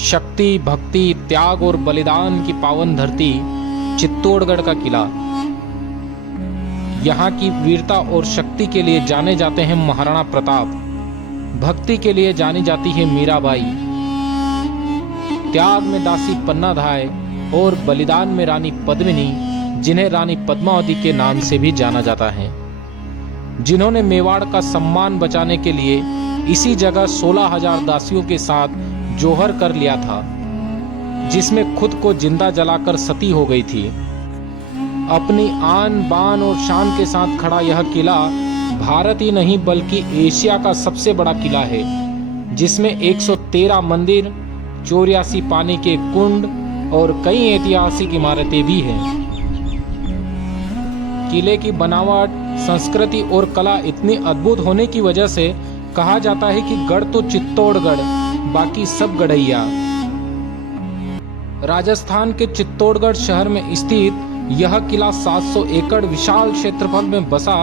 शक्ति, भक्ति, त्याग और बलिदान की पावन धरती चित्तौड़गढ़ का किला। यहाँ की वीरता और शक्ति के लिए जाने जाते हैं महाराणा प्रताप, भक्ति के लिए जानी जाती है मीराबाई, त्याग में दासी पन्नाधाय और बलिदान में रानी पद्मिनी, जिन्हें रानी पद्मावती के नाम से भी जाना जाता है, जिन्होंने मेवाड़ का सम्मान बचाने के लिए इसी जगह 16,000 दासियों के साथ जौहर कर लिया था, जिसमें खुद को जिंदा जलाकर सती हो गई थी। अपनी आन बान और शान के साथ खड़ा यह किला भारत ही नहीं बल्कि एशिया का सबसे बड़ा किला है, जिसमें 113 मंदिर, 84 पानी के कुंड और कई ऐतिहासिक इमारतें भी हैं। किले की बनावट, संस्कृति और कला इतनी अद्भुत होने की वजह से कहा जाता है कि गढ़ तो चित्तौड़गढ़, बाकी सब गढ़ैया। राजस्थान के चित्तौड़गढ़ शहर में स्थित यह किला 700 एकड़ विशाल क्षेत्रफल में बसा,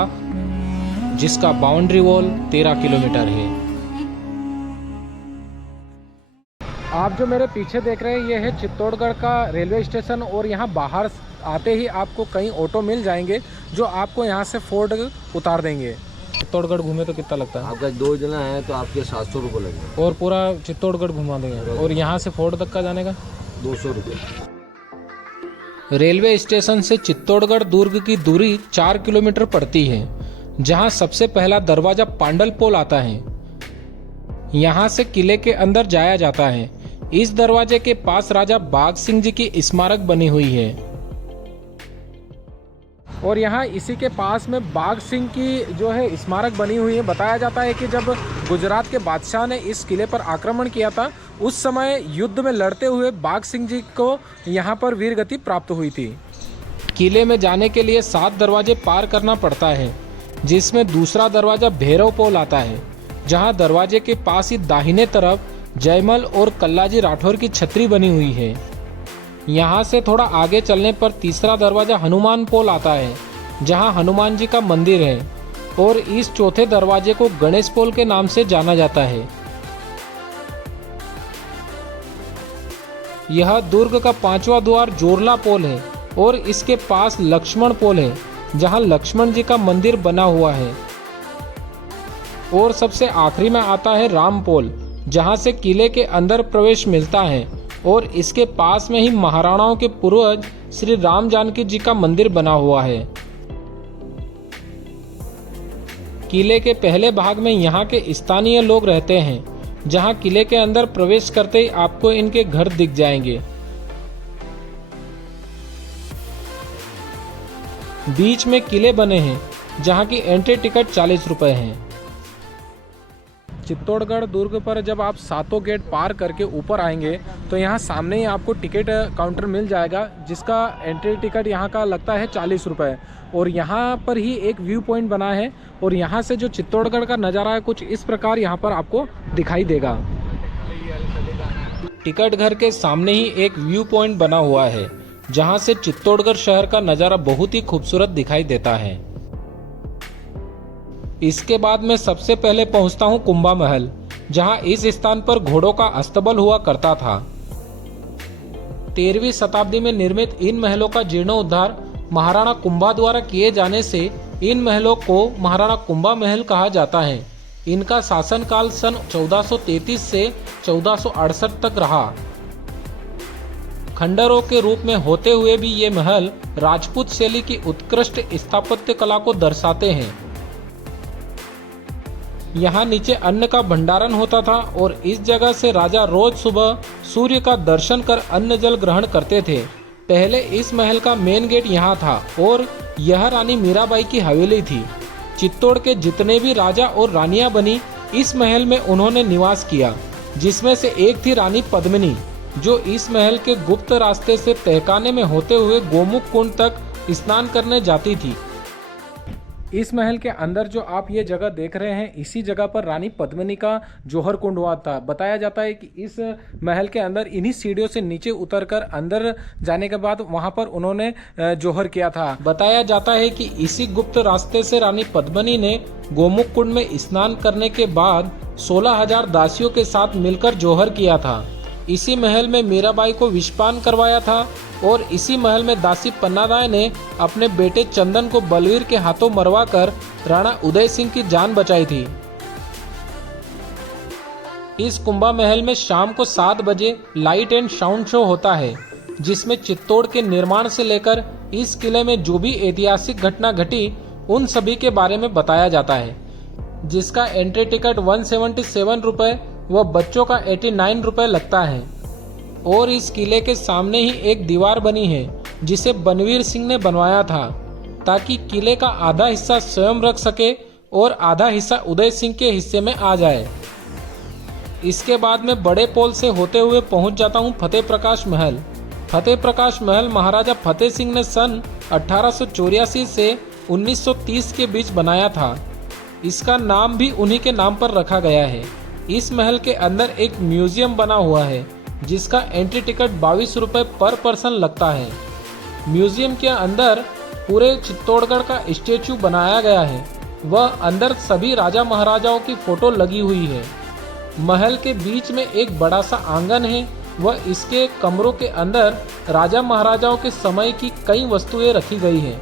जिसका बाउंड्री वॉल 13 किलोमीटर है। आप जो मेरे पीछे देख रहे हैं ये है चित्तौड़गढ़ का रेलवे स्टेशन, और यहाँ बाहर आते ही आपको कई ऑटो मिल जाएंगे जो आपको यहाँ से फोर्ड उतार देंगे। चित्तौड़गढ़ घूमे तो कितना लगता है? आपका 2 जना है तो आपके 700 रुपये लगेंगे, और पूरा चित्तौड़गढ़ घुमा देंगे। और यहाँ से फोर्ड तक का जाने का 200 रुपये। रेलवे स्टेशन से चित्तौड़गढ़ दुर्ग की दूरी 4 किलोमीटर पड़ती है, जहाँ सबसे पहला दरवाजा पांडल पोल आता है। यहाँ से किले के अंदर जाया जाता है। इस दरवाजे के पास राजा बाघ सिंह जी की स्मारक बनी हुई है, और यहाँ इसी के पास में बाघ सिंह की जो है स्मारक बनी हुई है। बताया जाता है कि जब गुजरात के बादशाह ने इस किले पर आक्रमण किया था, उस समय युद्ध में लड़ते हुए बाघ सिंह जी को यहाँ पर वीरगति प्राप्त हुई थी। किले में जाने के लिए 7 दरवाजे पार करना पड़ता है, जिसमें दूसरा दरवाजा भैरव पोल आता है, जहाँ दरवाजे के पास ही दाहिने तरफ जयमल और कल्लाजी राठौर की छतरी बनी हुई है। यहाँ से थोड़ा आगे चलने पर तीसरा दरवाजा हनुमान पोल आता है, जहाँ हनुमान जी का मंदिर है, और इस चौथे दरवाजे को गणेश पोल के नाम से जाना जाता है। यह दुर्ग का 5वां द्वार जोरला पोल है, और इसके पास लक्ष्मण पोल है, जहाँ लक्ष्मण जी का मंदिर बना हुआ है। और सबसे आखिरी में आता है राम पोल, जहाँ से किले के अंदर प्रवेश मिलता है, और इसके पास में ही महाराणाओं के पूर्वज श्री राम जानकी जी का मंदिर बना हुआ है। किले के पहले भाग में यहाँ के स्थानीय लोग रहते हैं, जहाँ किले के अंदर प्रवेश करते ही आपको इनके घर दिख जाएंगे। बीच में किले बने हैं, जहाँ की एंट्री टिकट 40 रुपए है। चित्तौड़गढ़ दुर्ग पर जब आप 7 गेट पार करके ऊपर आएंगे तो यहाँ सामने ही आपको टिकट काउंटर मिल जाएगा, जिसका एंट्री टिकट यहाँ का लगता है 40 रुपये। और यहाँ पर ही एक व्यू पॉइंट बना है, और यहाँ से जो चित्तौड़गढ़ का नज़ारा है कुछ इस प्रकार यहाँ पर आपको दिखाई देगा। टिकट घर के सामने ही एक व्यू पॉइंट बना हुआ है, जहाँ से चित्तौड़गढ़ शहर का नज़ारा बहुत ही खूबसूरत दिखाई देता है। इसके बाद मैं सबसे पहले पहुंचता हूं कुंभा महल, जहां इस स्थान पर घोड़ों का अस्तबल हुआ करता था। 13वीं शताब्दी में निर्मित इन महलों का जीर्णोद्धार महाराणा कुंभा द्वारा किए जाने से इन महलों को महाराणा कुंभा महल कहा जाता है। इनका शासनकाल सन 1433 से 1468 तक रहा। खंडरों के रूप में होते हुए भी ये महल राजपूत शैली की उत्कृष्ट स्थापत्य कला को दर्शाते हैं। यहाँ नीचे अन्न का भंडारण होता था, और इस जगह से राजा रोज सुबह सूर्य का दर्शन कर अन्न जल ग्रहण करते थे। पहले इस महल का मेन गेट यहाँ था, और यह रानी मीराबाई की हवेली थी। चित्तौड़ के जितने भी राजा और रानियां बनी, इस महल में उन्होंने निवास किया, जिसमें से एक थी रानी पद्मिनी, जो इस महल के गुप्त रास्ते से तहखाने में होते हुए गोमुख कुंड तक स्नान करने जाती थी। इस महल के अंदर जो आप ये जगह देख रहे हैं, इसी जगह पर रानी पद्मिनी का जौहर कुंड हुआ था। बताया जाता है कि इस महल के अंदर इन्हीं सीढ़ियों से नीचे उतरकर अंदर जाने के बाद वहां पर उन्होंने जौहर किया था। बताया जाता है कि इसी गुप्त रास्ते से रानी पद्मिनी ने गोमुख कुंड में स्नान करने के बाद 16,000 दासियों के साथ मिलकर जौहर किया था। इसी महल में मीराबाई को विषपान करवाया था और इसी महल में दासी पन्नादाय ने अपने बेटे चंदन को बलवीर के हाथों मरवाकर राणा उदय सिंह की जान बचाई थी। इस कुंभा महल में शाम को 7 बजे लाइट एंड साउंड शो होता है, जिसमें चित्तौड़ के निर्माण से लेकर इस किले में जो भी ऐतिहासिक घटना घटी उन सभी के बारे में बताया जाता है, जिसका एंट्री टिकट 177 रुपए व बच्चों का 89 रुपए लगता है। और इस किले के सामने ही एक दीवार बनी है जिसे बनवीर सिंह ने बनवाया था, ताकि किले का आधा हिस्सा स्वयं रख सके और आधा हिस्सा उदय सिंह के हिस्से में आ जाए। इसके बाद में बड़े पोल से होते हुए पहुंच जाता हूं फतेह प्रकाश महल। फतेह प्रकाश महल महाराजा फतेह सिंह ने सन 1884 से 1930 के बीच बनाया था। इसका नाम भी उन्हीं के नाम पर रखा गया है। इस महल के अंदर एक म्यूजियम बना हुआ है, जिसका एंट्री टिकट 22 रुपए पर पर्सन लगता है। म्यूजियम के अंदर पूरे चित्तौड़गढ़ का स्टेचू बनाया गया है। वह अंदर सभी राजा महाराजाओं की फोटो लगी हुई है। महल के बीच में एक बड़ा सा आंगन है व इसके कमरों के अंदर राजा महाराजाओं के समय की कई वस्तुएं रखी गई हैं,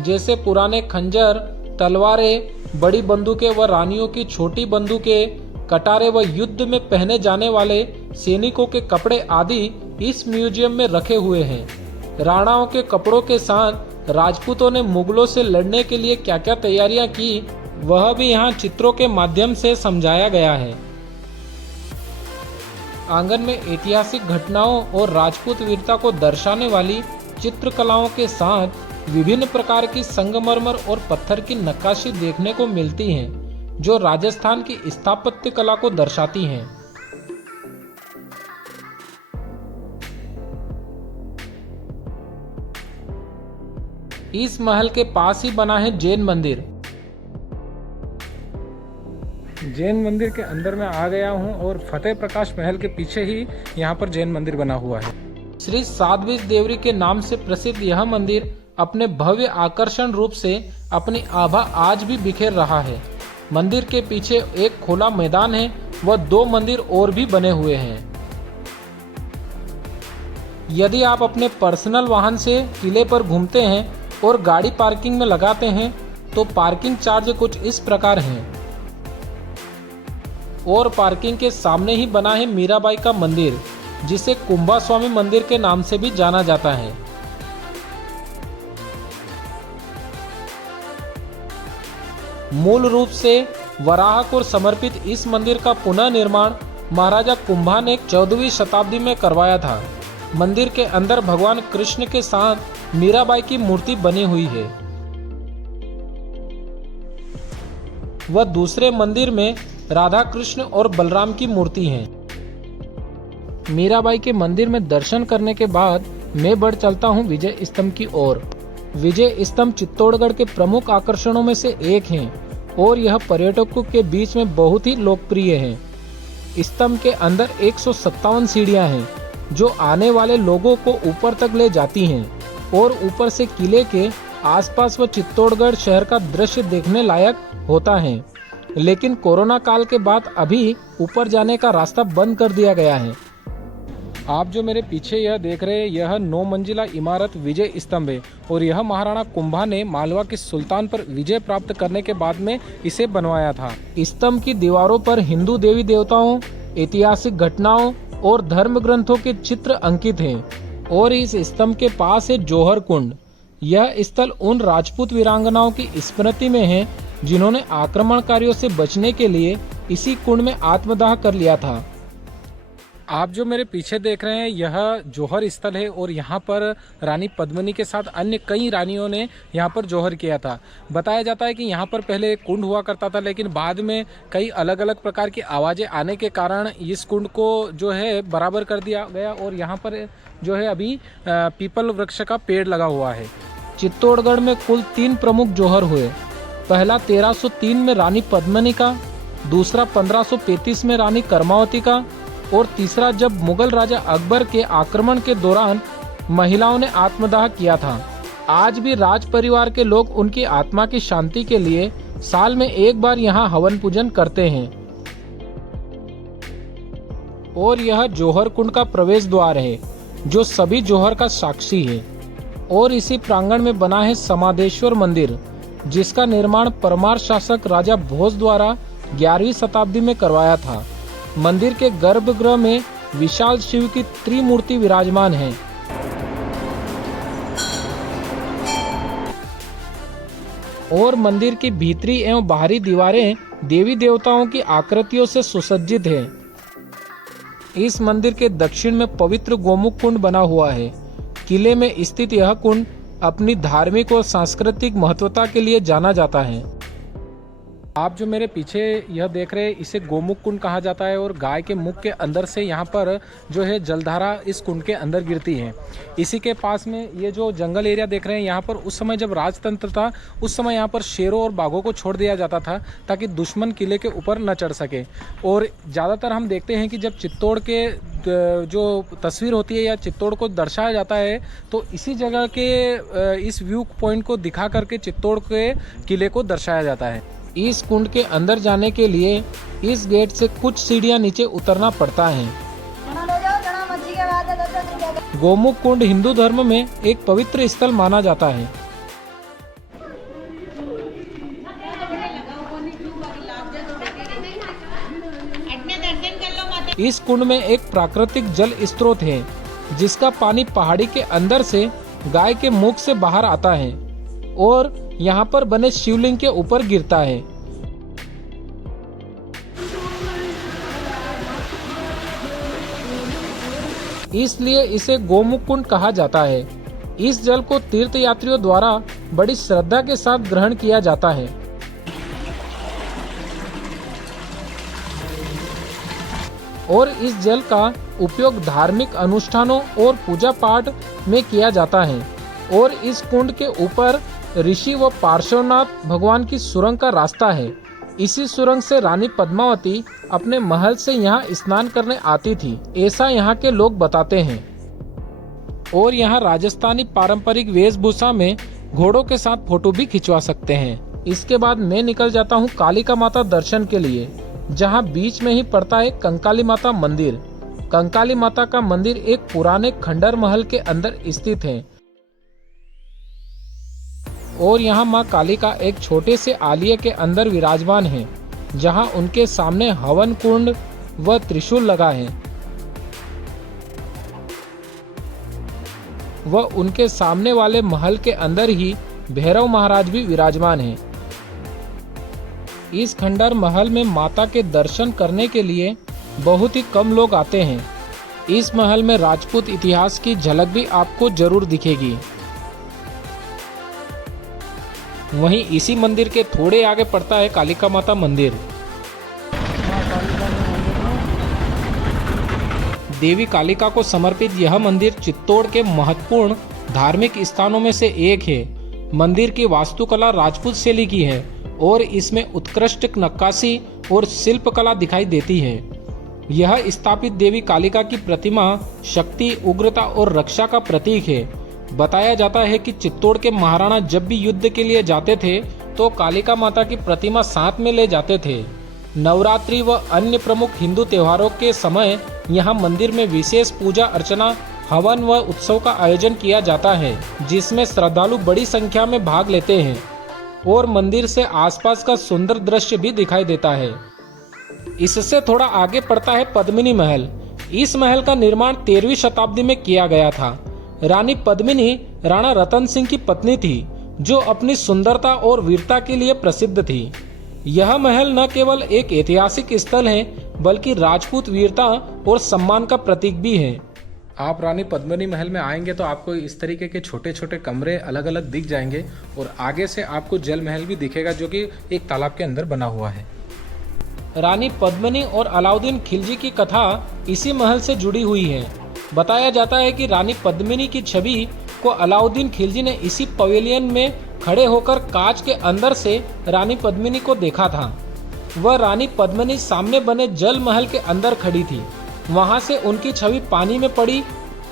जैसे पुराने खंजर, तलवारें, बड़ी बंदूकें व रानियों की छोटी बंदूकें, कटारे व युद्ध में पहने जाने वाले सैनिकों के कपड़े आदि इस म्यूजियम में रखे हुए हैं। राणाओं के कपड़ों के साथ राजपूतों ने मुगलों से लड़ने के लिए क्या क्या तैयारियां की, वह भी यहाँ चित्रों के माध्यम से समझाया गया है। आंगन में ऐतिहासिक घटनाओं और राजपूत वीरता को दर्शाने वाली चित्रकलाओं के साथ विभिन्न प्रकार की संगमरमर और पत्थर की नक्काशी देखने को मिलती हैं, जो राजस्थान की स्थापत्य कला को दर्शाती हैं। इस महल के पास ही बना है जैन मंदिर। जैन मंदिर के अंदर मैं आ गया हूं और फतेह प्रकाश महल के पीछे ही यहाँ पर जैन मंदिर बना हुआ है। श्री साध्वी देवरी के नाम से प्रसिद्ध यह मंदिर अपने भव्य आकर्षण रूप से अपनी आभा आज भी बिखेर रहा है। मंदिर के पीछे एक खुला मैदान है व 2 मंदिर और भी बने हुए हैं। यदि आप अपने पर्सनल वाहन से किले पर घूमते हैं और गाड़ी पार्किंग में लगाते हैं तो पार्किंग चार्ज कुछ इस प्रकार हैं। और पार्किंग के सामने ही बना है मीराबाई का मंदिर, जिसे कुंभा स्वामी मंदिर के नाम से भी जाना जाता है। मूल रूप से वराह को समर्पित इस मंदिर का पुनः निर्माण महाराजा कुंभा ने 14वीं शताब्दी में करवाया था। मंदिर के अंदर भगवान कृष्ण के साथ मीराबाई की मूर्ति बनी हुई है। वह दूसरे मंदिर में राधा कृष्ण और बलराम की मूर्ति है। मीराबाई के मंदिर में दर्शन करने के बाद मैं बढ़ चलता हूँ विजय स्तंभ की ओर। विजय स्तंभ चित्तौड़गढ़ के प्रमुख आकर्षणों में से एक है और यह पर्यटकों के बीच में बहुत ही लोकप्रिय है। स्तंभ के अंदर 157 सीढ़ियां हैं, जो आने वाले लोगों को ऊपर तक ले जाती हैं और ऊपर से किले के आसपास व चित्तौड़गढ़ शहर का दृश्य देखने लायक होता है। लेकिन कोरोना काल के बाद अभी ऊपर जाने का रास्ता बंद कर दिया गया है। आप जो मेरे पीछे यह देख रहे हैं, यह 9 मंजिला इमारत विजय स्तंभ है और यह महाराणा कुंभा ने मालवा के सुल्तान पर विजय प्राप्त करने के बाद में इसे बनवाया था। स्तंभ की दीवारों पर हिंदू देवी देवताओं, ऐतिहासिक घटनाओं और धर्म ग्रंथों के चित्र अंकित हैं और इस स्तंभ के पास है जौहर कुंड। यह स्थल उन राजपूत वीरांगनाओं की स्मृति में है जिन्होंने आक्रमणकारियों से बचने के लिए इसी कुंड में आत्मदाह कर लिया था। आप जो मेरे पीछे देख रहे हैं, यह जौहर स्थल है और यहाँ पर रानी पद्मिनी के साथ अन्य कई रानियों ने यहाँ पर जौहर किया था। बताया जाता है कि यहाँ पर पहले एक कुंड हुआ करता था, लेकिन बाद में कई अलग अलग प्रकार की आवाज़ें आने के कारण इस कुंड को जो है बराबर कर दिया गया और यहाँ पर जो है अभी पीपल वृक्ष का पेड़ लगा हुआ है। चित्तौड़गढ़ में कुल 3 प्रमुख जौहर हुए। पहला 1303 में रानी पद्मिनी का, दूसरा 1535 में रानी कर्मावती का और तीसरा जब मुगल राजा अकबर के आक्रमण के दौरान महिलाओं ने आत्मदाह किया था। आज भी राज परिवार के लोग उनकी आत्मा की शांति के लिए साल में एक बार यहाँ हवन पूजन करते हैं। और यह जौहर कुंड का प्रवेश द्वार है जो सभी जौहर का साक्षी है। और इसी प्रांगण में बना है समादेश्वर मंदिर, जिसका निर्माण परमार शासक राजा भोज द्वारा 11वीं शताब्दी में करवाया था। मंदिर के गर्भगृह में विशाल शिव की त्रिमूर्ति विराजमान है। और मंदिर की भीतरी एवं बाहरी दीवारें देवी देवताओं की आकृतियों से सुसज्जित है। इस मंदिर के दक्षिण में पवित्र गोमुख कुंड बना हुआ है। किले में स्थित यह कुंड अपनी धार्मिक और सांस्कृतिक महत्वता के लिए जाना जाता है। आप जो मेरे पीछे यह देख रहे हैं, इसे गोमुख कुंड कहा जाता है और गाय के मुख के अंदर से यहाँ पर जो है जलधारा इस कुंड के अंदर गिरती है। इसी के पास में ये जो जंगल एरिया देख रहे हैं, यहाँ पर उस समय जब राजतंत्र था उस समय यहाँ पर शेरों और बाघों को छोड़ दिया जाता था ताकि दुश्मन किले के ऊपर न चढ़ सके। और ज़्यादातर हम देखते हैं कि जब चित्तौड़ के जो तस्वीर होती है या चित्तौड़ को दर्शाया जाता है तो इसी जगह के इस व्यू पॉइंट को दिखा करके चित्तौड़ के किले को दर्शाया जाता है। इस कुंड के अंदर जाने के लिए इस गेट से कुछ सीढ़ियां नीचे उतरना पड़ता है। गोमुख कुंड हिंदू धर्म में एक पवित्र स्थल माना जाता है। इस कुंड में एक प्राकृतिक जल स्रोत है जिसका पानी पहाड़ी के अंदर से गाय के मुख से बाहर आता है और यहाँ पर बने शिवलिंग के ऊपर गिरता है। इसलिए इसे गोमुख कुंड कहा जाता है। इस जल को तीर्थ यात्रियों द्वारा बड़ी श्रद्धा के साथ ग्रहण किया जाता है। और इस जल का उपयोग धार्मिक अनुष्ठानों और पूजा पाठ में किया जाता है। और इस कुंड के ऊपर ऋषि व पार्श्वनाथ भगवान की सुरंग का रास्ता है। इसी सुरंग से रानी पद्मावती अपने महल से यहाँ स्नान करने आती थी, ऐसा यहाँ के लोग बताते हैं। और यहाँ राजस्थानी पारंपरिक वेशभूषा में घोड़ों के साथ फोटो भी खिंचवा सकते हैं। इसके बाद मैं निकल जाता हूँ कालिका माता दर्शन के लिए, जहाँ बीच में ही पड़ता है कंकाली माता मंदिर। कंकाली माता का मंदिर एक पुराने खंडर महल के अंदर स्थित है। और यहाँ माँ कालिका एक छोटे से आलिया के अंदर विराजमान है, जहाँ उनके सामने हवन कुंड व त्रिशूल लगा है। व उनके सामने वाले महल के अंदर ही भैरव महाराज भी विराजमान हैं। इस खंडर महल में माता के दर्शन करने के लिए बहुत ही कम लोग आते हैं। इस महल में राजपूत इतिहास की झलक भी आपको जरूर दिखेगी। वहीं इसी मंदिर के थोड़े आगे पड़ता है कालिका माता मंदिर। देवी कालिका को समर्पित यह मंदिर चित्तौड़ के महत्वपूर्ण धार्मिक स्थानों में से एक है। मंदिर की वास्तुकला राजपूत शैली की है और इसमें उत्कृष्ट नक्काशी और शिल्पकला दिखाई देती है। यह स्थापित देवी कालिका की प्रतिमा शक्ति, उग्रता और रक्षा का प्रतीक है। बताया जाता है कि चित्तौड़ के महाराणा जब भी युद्ध के लिए जाते थे तो कालिका माता की प्रतिमा साथ में ले जाते थे। नवरात्रि व अन्य प्रमुख हिंदू त्योहारों के समय यहाँ मंदिर में विशेष पूजा अर्चना, हवन व उत्सव का आयोजन किया जाता है, जिसमें श्रद्धालु बड़ी संख्या में भाग लेते हैं और मंदिर से आसपास का सुंदर दृश्य भी दिखाई देता है। इससे थोड़ा आगे पड़ता है पद्मिनी महल। इस महल का निर्माण 13वीं शताब्दी में किया गया था। रानी पद्मिनी राणा रतन सिंह की पत्नी थी, जो अपनी सुंदरता और वीरता के लिए प्रसिद्ध थी। यह महल न केवल एक ऐतिहासिक स्थल है, बल्कि राजपूत वीरता और सम्मान का प्रतीक भी है। आप रानी पद्मिनी महल में आएंगे तो आपको इस तरीके के छोटे छोटे कमरे अलग अलग दिख जाएंगे और आगे से आपको जल महल भी दिखेगा, जो कि एक तालाब के अंदर बना हुआ है। रानी पद्मिनी और अलाउद्दीन खिलजी की कथा इसी महल से जुड़ी हुई है। बताया जाता है कि रानी पद्मिनी की छवि को अलाउद्दीन खिलजी ने इसी पवेलियन में खड़े होकर कांच के अंदर से रानी पद्मिनी को देखा था। वह रानी पद्मिनी सामने बने जल महल के अंदर खड़ी थी। वहां से उनकी छवि पानी में पड़ी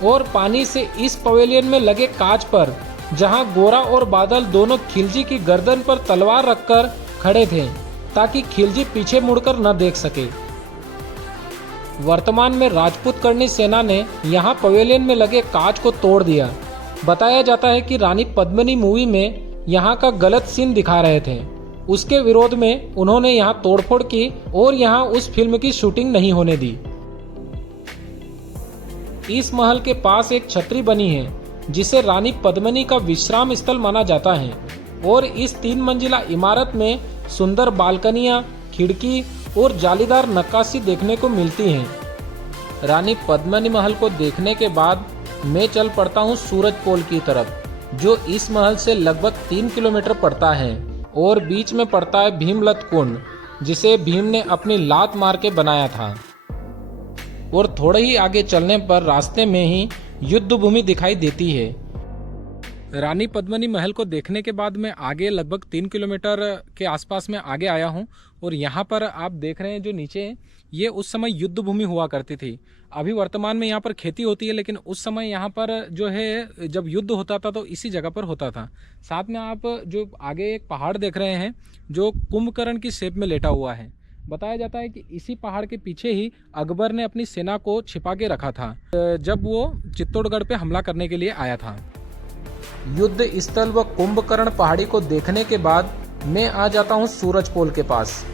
और पानी से इस पवेलियन में लगे कांच पर, जहां गोरा और बादल दोनों खिलजी की गर्दन पर तलवार रखकर खड़े थे, ताकि खिलजी पीछे मुड़कर न देख सके। वर्तमान में राजपूत करनी सेना ने यहाँ पवेलियन में लगे कांच को तोड़ दिया। बताया जाता है कि रानी पद्मिनी मूवी में यहाँ का गलत सीन दिखा रहे थे, उसके विरोध में उन्होंने यहाँ तोड़फोड़ की और यहाँ उस फिल्म की शूटिंग नहीं होने दी। इस महल के पास एक छतरी बनी है जिसे रानी पद्मिनी का विश्राम स्थल माना जाता है और इस 3 मंजिला इमारत में सुंदर बालकनियां, खिड़की और जालीदार नक्काशी देखने को मिलती हैं। रानी पद्मिनी महल को देखने के बाद मैं चल पड़ता हूँ सूरज पोल की तरफ, जो इस महल से लगभग 3 किलोमीटर पड़ता है और बीच में पड़ता है भीमलत कुंड, जिसे भीम ने अपनी लात मार के बनाया था। और थोड़े ही आगे चलने पर रास्ते में ही युद्ध भूमि दिखाई देती है। रानी पद्मिनी महल को देखने के बाद मैं आगे लगभग 3 किलोमीटर के आसपास में आगे आया हूं और यहां पर आप देख रहे हैं जो नीचे ये उस समय युद्ध भूमि हुआ करती थी। अभी वर्तमान में यहां पर खेती होती है, लेकिन उस समय यहां पर जो है जब युद्ध होता था तो इसी जगह पर होता था। साथ में आप जो आगे एक पहाड़ देख रहे हैं जो कुंभकर्ण की शेप में लेटा हुआ है। बताया जाता है कि इसी पहाड़ के पीछे ही अकबर ने अपनी सेना को छिपा के रखा था जब वो चित्तौड़गढ़ पे हमला करने के लिए आया था। युद्ध स्थल व कुंभकर्ण पहाड़ी को देखने के बाद मैं आ जाता हूँ सूरज पोल के पास।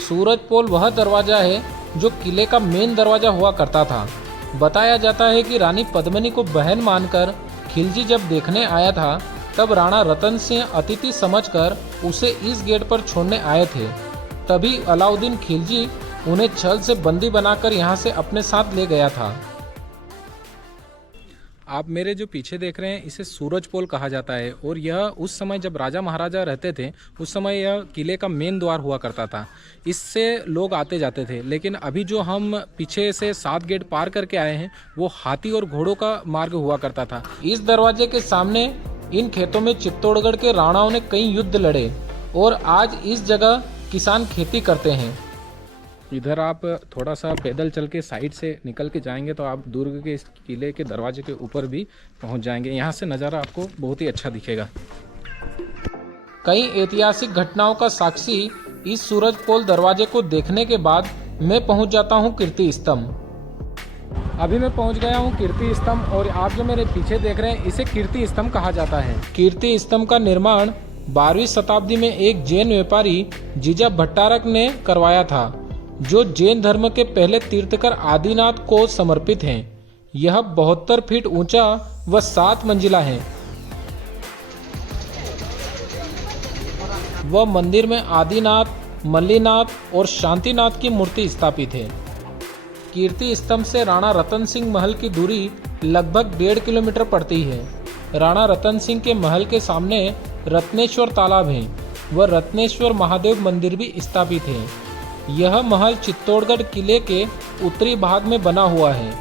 सूरज पोल वह दरवाजा है जो किले का मेन दरवाजा हुआ करता था। बताया जाता है कि रानी पद्मिनी को बहन मानकर खिलजी जब देखने आया था तब राणा रतन सिंह अतिथि समझकर उसे इस गेट पर छोड़ने आए थे। तभी अलाउद्दीन खिलजी उन्हें छल से बंदी बनाकर यहाँ से अपने साथ ले गया था। आप मेरे जो पीछे देख रहे हैं इसे सूरज पोल कहा जाता है और यह उस समय जब राजा महाराजा रहते थे उस समय यह किले का मेन द्वार हुआ करता था। इससे लोग आते जाते थे, लेकिन अभी जो हम पीछे से 7 गेट पार करके आए हैं वो हाथी और घोड़ों का मार्ग हुआ करता था। इस दरवाजे के सामने इन खेतों में चित्तौड़गढ़ के राणाओं ने कई युद्ध लड़े और आज इस जगह किसान खेती करते हैं। इधर आप थोड़ा सा पैदल चल के साइड से निकल के जाएंगे तो आप दुर्ग के इस किले के दरवाजे के ऊपर भी पहुंच जाएंगे। यहाँ से नज़ारा आपको बहुत ही अच्छा दिखेगा। कई ऐतिहासिक घटनाओं का साक्षी इस सूरज पोल दरवाजे को देखने के बाद मैं पहुंच जाता हूं कीर्ति स्तंभ। अभी मैं पहुंच गया हूं कीर्ति स्तंभ और आप जो मेरे पीछे देख रहे हैं इसे कीर्ति स्तंभ कहा जाता है। कीर्ति स्तंभ का निर्माण 12वीं शताब्दी में एक जैन व्यापारी जीजा भट्टारक ने करवाया था, जो जैन धर्म के पहले तीर्थकर आदिनाथ को समर्पित हैं। यह 72 फीट ऊंचा व 7 मंजिला है। वह मंदिर में आदिनाथ, मल्लीनाथ और शांतिनाथ की मूर्ति स्थापित है। कीर्ति स्तंभ से राणा रतन सिंह महल की दूरी लगभग 1.5 किलोमीटर पड़ती है। राणा रतन सिंह के महल के सामने रत्नेश्वर तालाब है व रत्नेश्वर महादेव मंदिर भी स्थापित है। यह महल चित्तौड़गढ़ किले के उत्तरी भाग में बना हुआ है।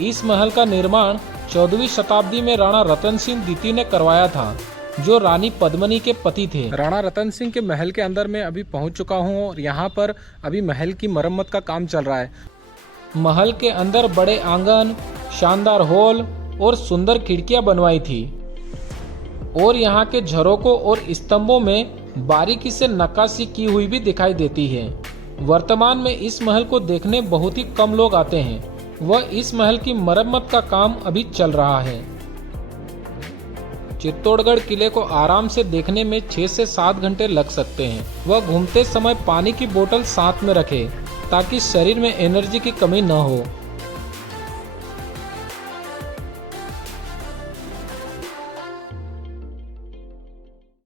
इस महल का निर्माण 14वीं शताब्दी में राणा रतन सिंह द्वितीय ने करवाया था, जो रानी पद्मिनी के पति थे। राणा रतन सिंह के महल के अंदर मैं अभी पहुंच चुका हूं और यहाँ पर अभी महल की मरम्मत का काम चल रहा है। महल के अंदर बड़े आंगन, शानदार हॉल और सुंदर खिड़कियां बनवाई थी और यहाँ के झरोकों और स्तंभों में बारीकी से नक्काशी की हुई भी दिखाई देती है। वर्तमान में इस महल को देखने बहुत ही कम लोग आते हैं। वह इस महल की मरम्मत का काम अभी चल रहा है। चित्तौड़गढ़ किले को आराम से देखने में 6 से 7 घंटे लग सकते हैं। वह घूमते समय पानी की बोतल साथ में रखें ताकि शरीर में एनर्जी की कमी न हो।